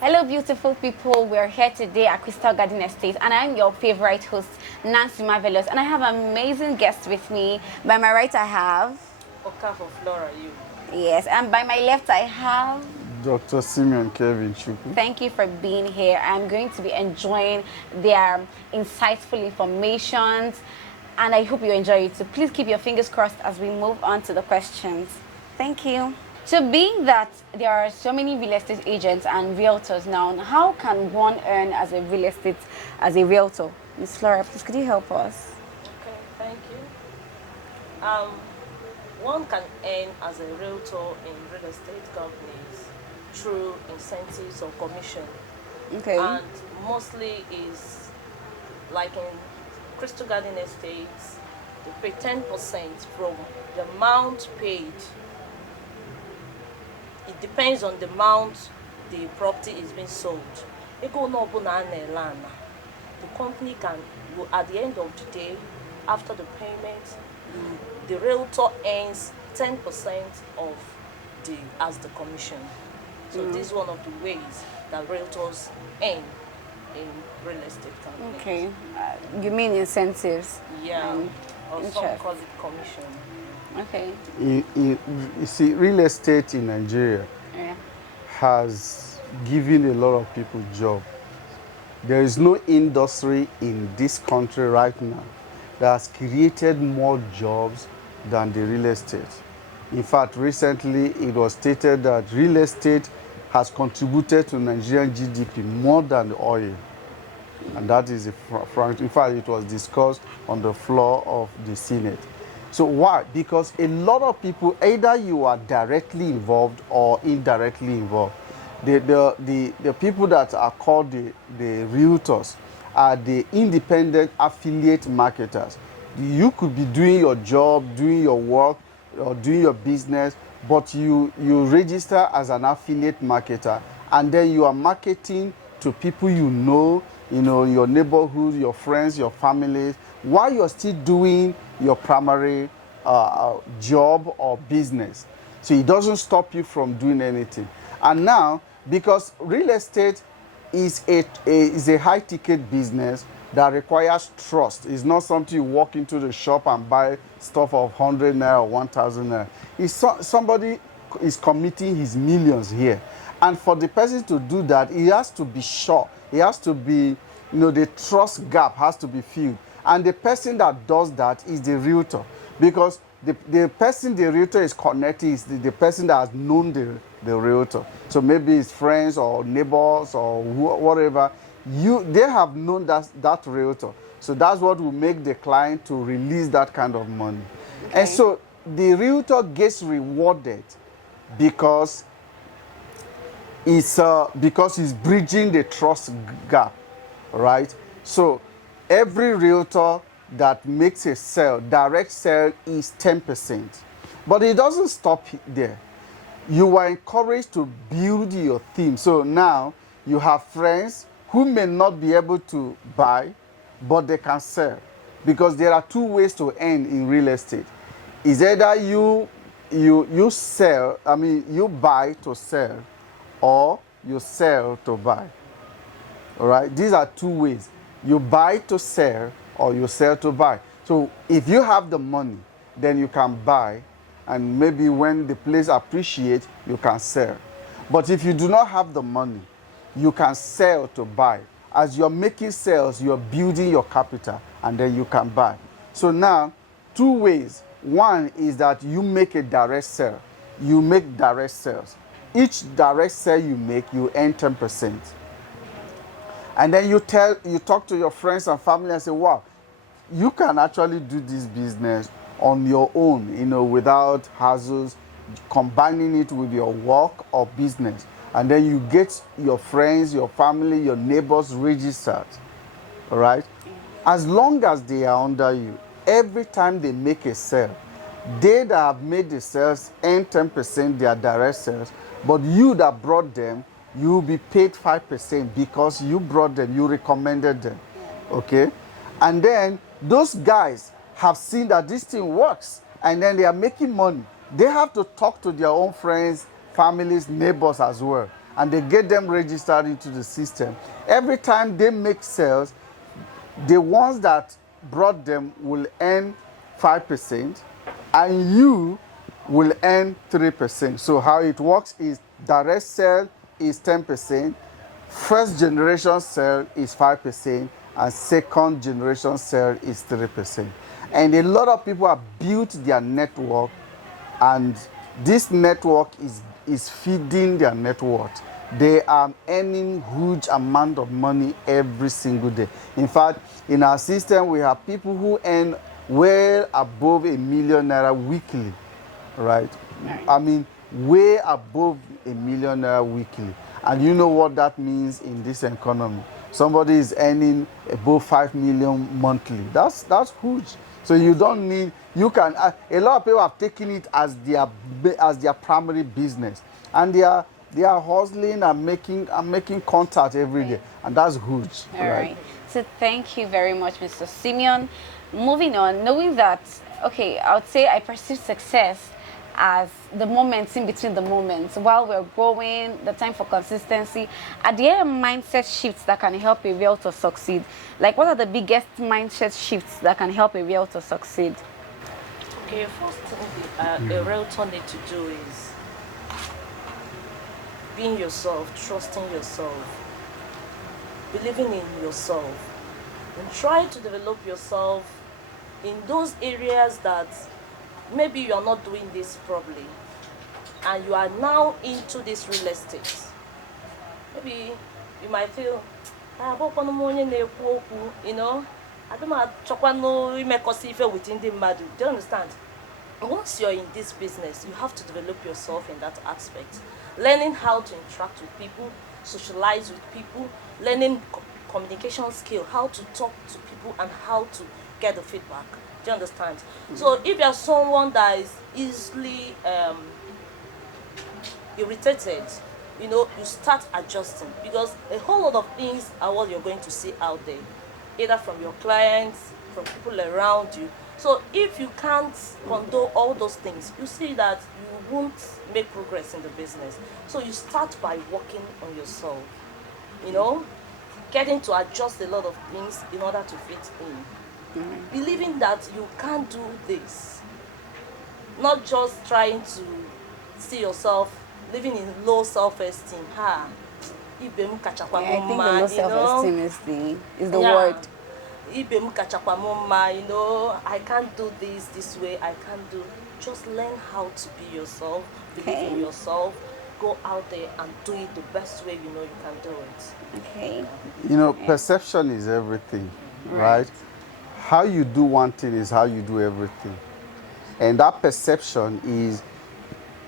Hello, beautiful people. We're here today at Crystal Garden Estate, and I'm your favorite host, Nancy Marvelous. And I have amazing guests with me. By my right, I have. Okafor Flora, you. Yes, and by my left, I have. Dr. Simeon Kevin Chukwu. Thank you for being here. I'm going to be enjoying their insightful informations, and I hope you enjoy it. So please keep your fingers crossed as we move on to the questions. Thank you. So being that there are so many real estate agents and realtors now, how can one earn as a realtor? Ms. Flora, please could you help us? Okay, thank you. One can earn as a realtor in real estate companies through incentives or commission. Okay. And mostly is like in Crystal Garden Estates, they pay 10% from the amount paid. It depends on the amount the property is being sold. The company can, at the end of the day, after the payment, the realtor earns 10% of as the commission. So this is one of the ways that realtors earn in real estate companies. Okay. You mean incentives? Yeah, or some interest. call it commission. Okay. You see, real estate in Nigeria Yeah. has given a lot of people job. There is no industry in this country right now that has created more jobs than the real estate. In fact, recently it was stated that real estate has contributed to Nigerian GDP more than oil. And that is a frank. In fact, it was discussed on the floor of the Senate. So why? Because a lot of people, either you are directly involved or indirectly involved. The people that are called the realtors are the independent affiliate marketers. You could be doing your job, doing your work, or doing your business, but you register as an affiliate marketer, and then you are marketing to people you know, your neighborhood, your friends, your families, while you're still doing your primary job or business. So it doesn't stop you from doing anything. And now, because real estate is a high-ticket business that requires trust. It's not something you walk into the shop and buy stuff of 100 naira or 1,000 naira. It's somebody is committing his millions here. And for the person to do that, he has to be sure. He has to be, the trust gap has to be filled. And the person that does that is the realtor. Because the person the realtor is connecting is the person that has known the realtor. So maybe it's friends or neighbors or whatever. They have known that realtor. So that's what will make the client to release that kind of money. Okay. And so the realtor gets rewarded because he's bridging the trust gap, right? So every realtor that makes a sale, direct sale, is 10%. But it doesn't stop there. You are encouraged to build your team. So now you have friends who may not be able to buy, but they can sell. Because there are two ways to earn in real estate. Is either you buy to sell, or you sell to buy. All right? These are two ways. You buy to sell, or you sell to buy. So if you have the money, then you can buy, and maybe when the place appreciates, you can sell. But if you do not have the money, you can sell to buy. As you're making sales, you're building your capital, and then you can buy. So now, two ways. One is that you make a direct sale. You make direct sales. Each direct sale you make, you earn 10%. And then you talk to your friends and family and say, wow, you can actually do this business on your own, without hassles, combining it with your work or business. And then you get your friends, your family, your neighbors registered, all right? As long as they are under you, every time they make a sale, they that have made the sales earn 10%, their direct sales, but you that brought them, you'll be paid 5% because you brought them, you recommended them, okay? And then those guys have seen that this thing works, and then they are making money. They have to talk to their own friends, families, neighbors as well. and they get them registered into the system. Every time they make sales, the ones that brought them will earn 5%, and you will earn 3%. So how it works is direct sale is 10%, first generation sale is 5%, and second generation sale is 3%. And a lot of people have built their network, and this network is feeding their net worth. They are earning huge amount of money every single day. In fact, in our system, we have people who earn well above $1 million weekly, right? I mean, way above $1 million weekly. And you know what that means in this economy. Somebody is earning above 5 million monthly. That's huge. So you don't need, you can, a lot of people have taken it as their primary business. And they are hustling and making contact every day. And that's huge. All right. So thank you very much, Mr. Simeon. Moving on, knowing that, okay, I would say I perceive success as the moments in between the moments while we're growing, the time for consistency. Are there mindset shifts that can help a realtor succeed? Like, what are the biggest mindset shifts that can help a realtor succeed? Okay, first thing a realtor need to do is being yourself, trusting yourself, believing in yourself, and try to develop yourself in those areas that maybe you are not doing this properly, and you are now into this real estate. Maybe you might feel, you know, I don't know within the madu. Do you understand? Once you're in this business, you have to develop yourself in that aspect. Learning how to interact with people, socialize with people, learning communication skill, how to talk to people and how to get the feedback. Do you understand? So if you're someone that is easily irritated, you know, you start adjusting, because a whole lot of things are what you're going to see out there, either from your clients, from people around you. So if you can't condone all those things, you see that you won't make progress in the business. So you start by working on yourself, you know, getting to adjust a lot of things in order to fit in. Believing that you can do this, not just trying to see yourself living in low self-esteem. I think the low self-esteem is the word. You know, I can't do this way, I can't do. Just learn how to be yourself, believe in yourself, go out there and do it the best way you know you can do it. Okay. You know, perception is everything, right? How you do one thing is how you do everything. And that perception is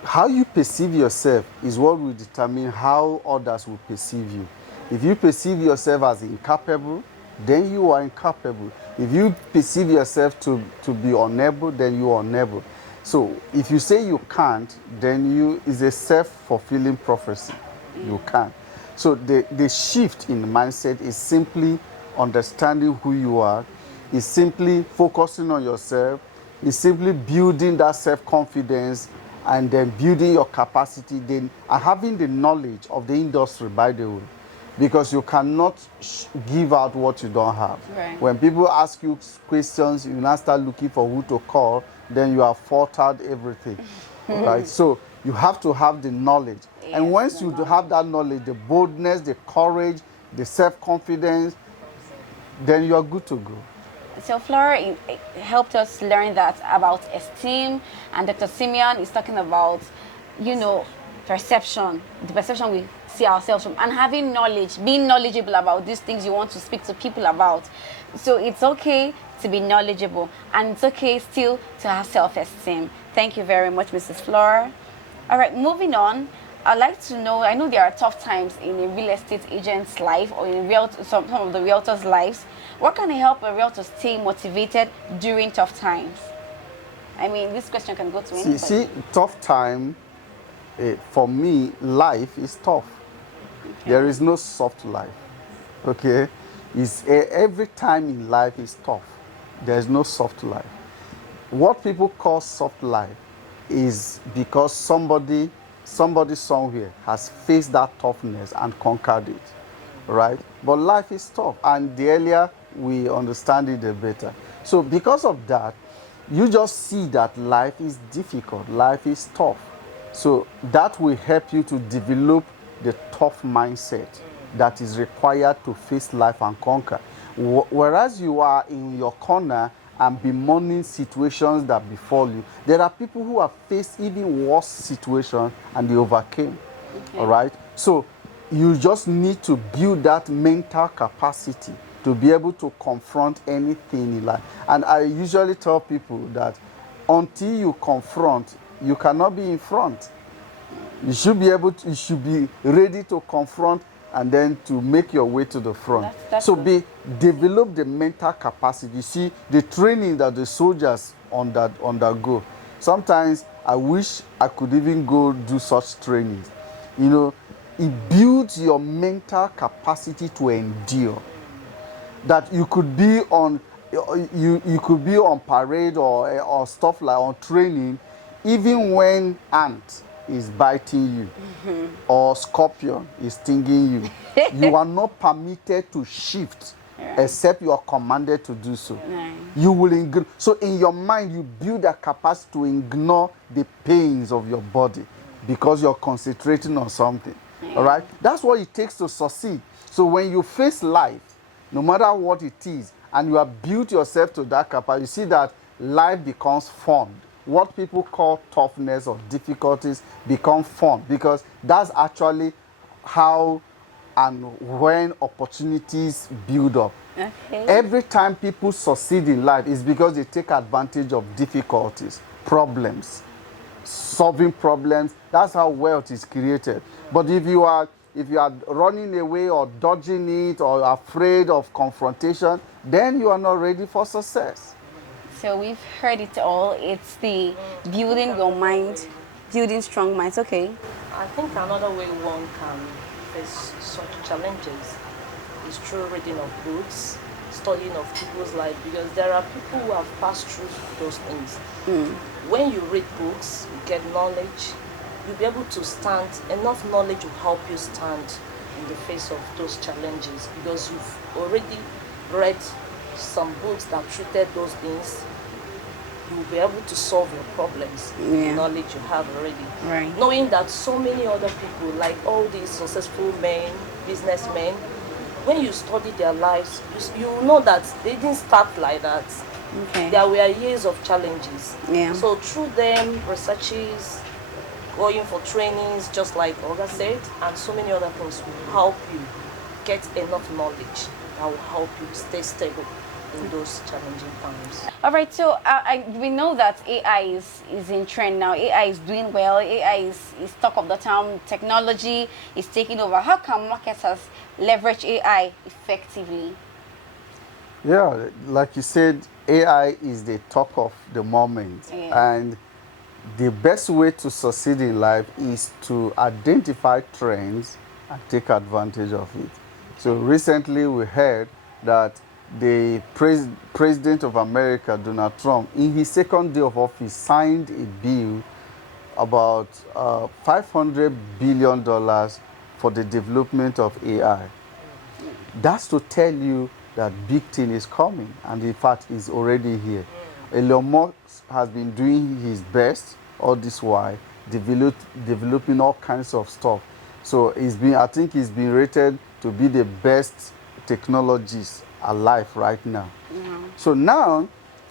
how you perceive yourself is what will determine how others will perceive you. If you perceive yourself as incapable, then you are incapable. If you perceive yourself to be unable, then you are unable. So if you say you can't, then it's a self-fulfilling prophecy. You can't. So the shift in mindset is simply understanding who you are, is simply focusing on yourself, is simply building that self-confidence, and then building your capacity, then and having the knowledge of the industry, by the way, because you cannot give out what you don't have. Right. When people ask you questions, you now start looking for who to call, then you have faltered everything, right? So you have to have the knowledge. Yes, and once you have that knowledge, the boldness, the courage, the self-confidence, then you are good to go. So Flora helped us learn that about esteem, and Dr. Simeon is talking about, you know, perception, the perception we see ourselves from, and having knowledge, being knowledgeable about these things you want to speak to people about. So it's okay to be knowledgeable, and it's okay still to have self-esteem. Thank you very much, Mrs. Flora. All right, moving on. I'd like to know, I know there are tough times in a real estate agent's life or in some of the realtors' lives. What can help a realtor stay motivated during tough times? I mean, this question can go to anybody. See, tough time, for me, life is tough. Okay. There is no soft life, okay? Every time in life is tough. There is no soft life. What people call soft life is because somebody somebody somewhere has faced that toughness and conquered it, right? But life is tough, and the earlier we understand it, the better. So because of that, you just see that life is difficult, life is tough. So that will help you to develop the tough mindset that is required to face life and conquer. Whereas you are in your corner and bemoaning situations that befall you, there are people who have faced even worse situations and they overcame. Okay. All right? So you just need to build that mental capacity to be able to confront anything in life. And I usually tell people that until you confront, you cannot be in front. You should be able to, you should be ready to confront and then to make your way to the front. So develop the mental capacity. You see, the training that the soldiers undergo, sometimes I wish I could even go do such training. You know, it builds your mental capacity to endure. That you could be on, you could be on parade or stuff like on training, even when ant is biting you or scorpion is stinging you. You are not permitted to shift except you are commanded to do so. You will ignore. So in your mind, you build a capacity to ignore the pains of your body because you're concentrating on something. All right? That's what it takes to succeed. So when you face life, no matter what it is, and you have built yourself to that capacity, you see that life becomes fun. What people call toughness or difficulties become fun, because that's actually how and when opportunities build up. Okay. Every time people succeed in life is because they take advantage of difficulties, problems, solving problems. That's how wealth is created. But if you are running away or dodging it or afraid of confrontation, then you are not ready for success. So we've heard it all. It's the building your mind, building strong minds. Okay. I think another way one can face such challenges is through reading of books, studying of people's life, because there are people who have passed through those things. When you read books, you get knowledge, you'll be able to stand, enough knowledge will help you stand in the face of those challenges, because you've already read some books that treated those things. You'll be able to solve your problems with the knowledge you have already. Right. Knowing that so many other people, like all these successful men, businessmen, when you study their lives, you know that they didn't start like that. Okay. There were years of challenges. Yeah. So through them, researches, going for trainings, just like Olga said, and so many other things will help you get enough knowledge that will help you stay stable in those challenging times. All right, so we know that AI is in trend now. AI is doing well. AI is talk of the town. Technology is taking over. How can marketers leverage AI effectively? Yeah, like you said, AI is the talk of the moment. Yeah. And the best way to succeed in life is to identify trends and take advantage of it. So recently we heard that the President of America, Donald Trump, in his second day of office, signed a bill about $500 billion for the development of AI. That's to tell you that big thing is coming, and in fact is already here. Elon Musk has been doing his best all this while, developing all kinds of stuff. So I think he's been rated to be the best technologist alive right now. So now,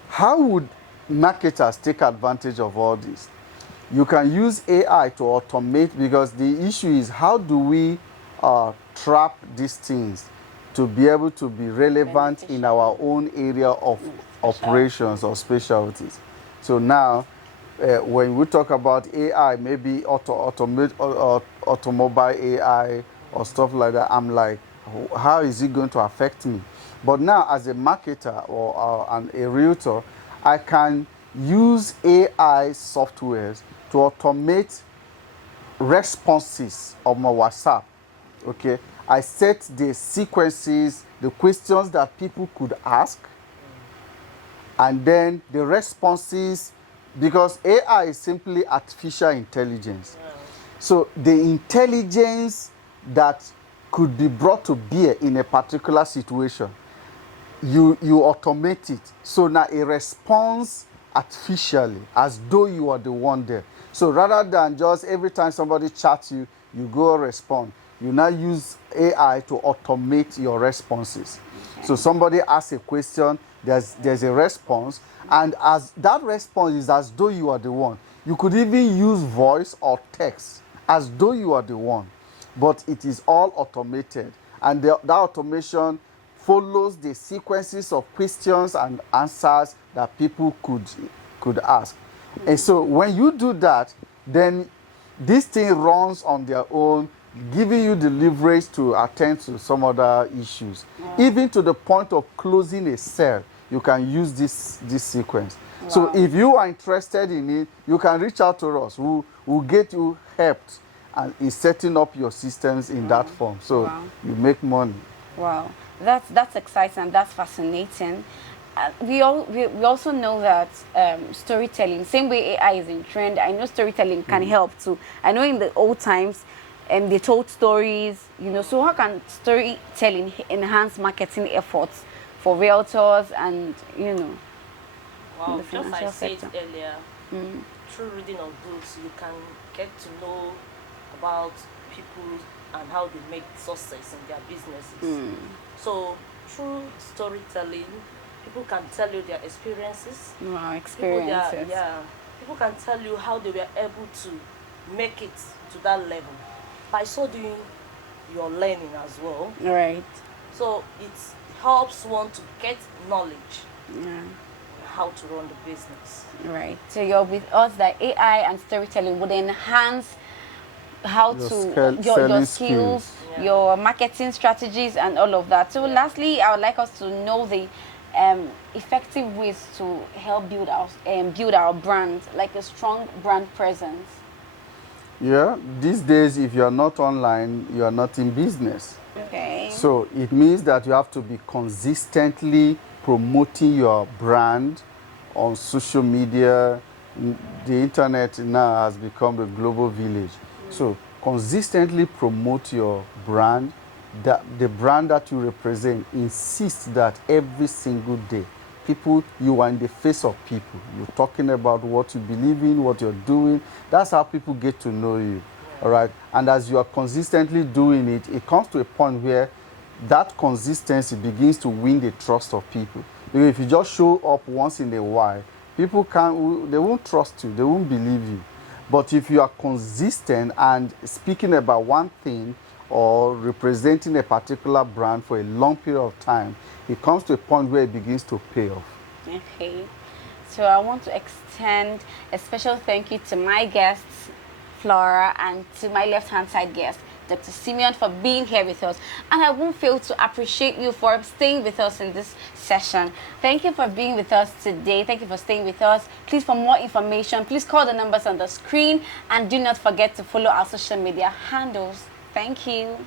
how would marketers take advantage of all this? You can use AI to automate, because the issue is how do we trap these things to be able to be relevant in our own area of operations or specialties. So now, when we talk about AI, maybe automobile AI or stuff like that, I'm like, how is it going to affect me? But now, as a marketer or a realtor, I can use AI softwares to automate responses of my WhatsApp. Okay, I set the sequences, the questions that people could ask, and then the responses, because AI is simply artificial intelligence. So the intelligence that could be brought to bear in a particular situation, you automate it. So now it responds artificially as though you are the one there. So rather than just every time somebody chats you, you go respond. You now use AI to automate your responses. Okay. So somebody asks a question, there's a response, and as that response is as though you are the one. You could even use voice or text as though you are the one, but it is all automated, and that automation follows the sequences of questions and answers that people could ask. And so when you do that, then this thing runs on their own, giving you the leverage to attend to some other issues. Even to the point of closing a cell, you can use this sequence. So Wow. if you are interested in it, you can reach out to us. We'll get you helped and in setting up your systems in that form. So Wow. you make money. Wow, that's exciting and that's fascinating. We also know that storytelling, same way AI is in trend, I know storytelling can help too. I know in the old times, they told stories, so how can storytelling enhance marketing efforts for realtors and, Wow, the just like financial I said sector? earlier, through reading of books, you can get to know about people and how they make success in their businesses. So through storytelling, people can tell you their experiences. Wow, People, experiences. people can tell you how they were able to make it to that level. By so doing, you're learning as well. Right. So it helps one to get knowledge Yeah. how to run the business. Right. So you're with us that AI and storytelling would enhance how Your to your selling skills, skills. Yeah. your marketing strategies, and all of that. So, lastly, I would like us to know the effective ways to help build our brand, like a strong brand presence. Yeah, these days, if you are not online, you are not in business. Okay. So it means that you have to be consistently promoting your brand on social media. The internet now has become a global village. So consistently promote your brand, that the brand that you represent. Insist that every single day, you are in the face of people. You're talking about what you believe in, what you're doing. That's how people get to know you. All right. And as you are consistently doing it, it comes to a point where that consistency begins to win the trust of people. Because if you just show up once in a while, they won't trust you, they won't believe you. But if you are consistent and speaking about one thing or representing a particular brand for a long period of time, it comes to a point where it begins to pay off. Okay. So I want to extend a special thank you to my guests, Flora, and to my left-hand side guest, Dr. Simeon, for being here with us. And I won't fail to appreciate you for staying with us in this session. Thank you for being with us today. Thank you for staying with us. Please, for more information, please call the numbers on the screen. And do not forget to follow our social media handles. Thank you.